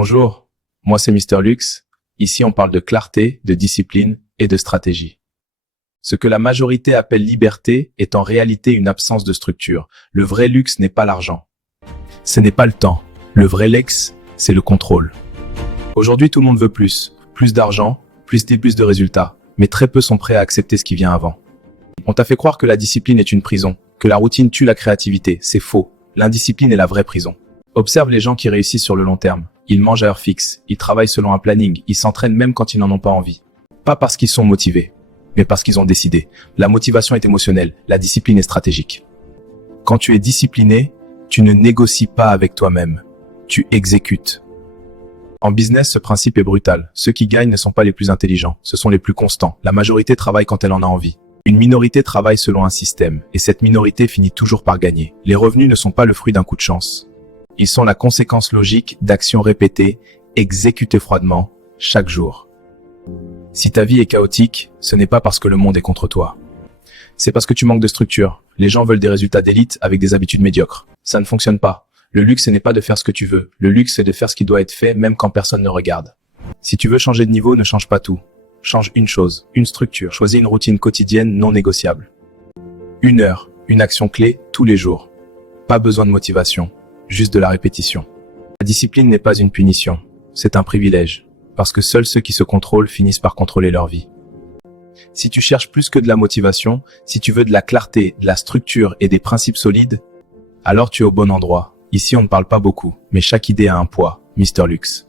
Bonjour, moi c'est Mister Lux. Ici on parle de clarté, de discipline et de stratégie. Ce que la majorité appelle liberté est en réalité une absence de structure. Le vrai luxe n'est pas l'argent. Ce n'est pas le temps. Le vrai luxe, c'est le contrôle. Aujourd'hui tout le monde veut plus. Plus d'argent, plus de résultats. Mais très peu sont prêts à accepter ce qui vient avant. On t'a fait croire que la discipline est une prison, que la routine tue la créativité. C'est faux. L'indiscipline est la vraie prison. Observe les gens qui réussissent sur le long terme. Ils mangent à heure fixe, ils travaillent selon un planning, ils s'entraînent même quand ils n'en ont pas envie. Pas parce qu'ils sont motivés, mais parce qu'ils ont décidé. La motivation est émotionnelle, la discipline est stratégique. Quand tu es discipliné, tu ne négocies pas avec toi-même, tu exécutes. En business, ce principe est brutal. Ceux qui gagnent ne sont pas les plus intelligents, ce sont les plus constants. La majorité travaille quand elle en a envie. Une minorité travaille selon un système, et cette minorité finit toujours par gagner. Les revenus ne sont pas le fruit d'un coup de chance. Ils sont la conséquence logique d'actions répétées, exécutées froidement, chaque jour. Si ta vie est chaotique, ce n'est pas parce que le monde est contre toi. C'est parce que tu manques de structure. Les gens veulent des résultats d'élite avec des habitudes médiocres. Ça ne fonctionne pas. Le luxe, ce n'est pas de faire ce que tu veux. Le luxe, c'est de faire ce qui doit être fait, même quand personne ne regarde. Si tu veux changer de niveau, ne change pas tout. Change une chose, une structure. Choisis une routine quotidienne non négociable. 1 heure, une action clé, tous les jours. Pas besoin de motivation. Juste de la répétition. La discipline n'est pas une punition, c'est un privilège, parce que seuls ceux qui se contrôlent finissent par contrôler leur vie. Si tu cherches plus que de la motivation, si tu veux de la clarté, de la structure et des principes solides, alors tu es au bon endroit. Ici on ne parle pas beaucoup, mais chaque idée a un poids. Mister Lux.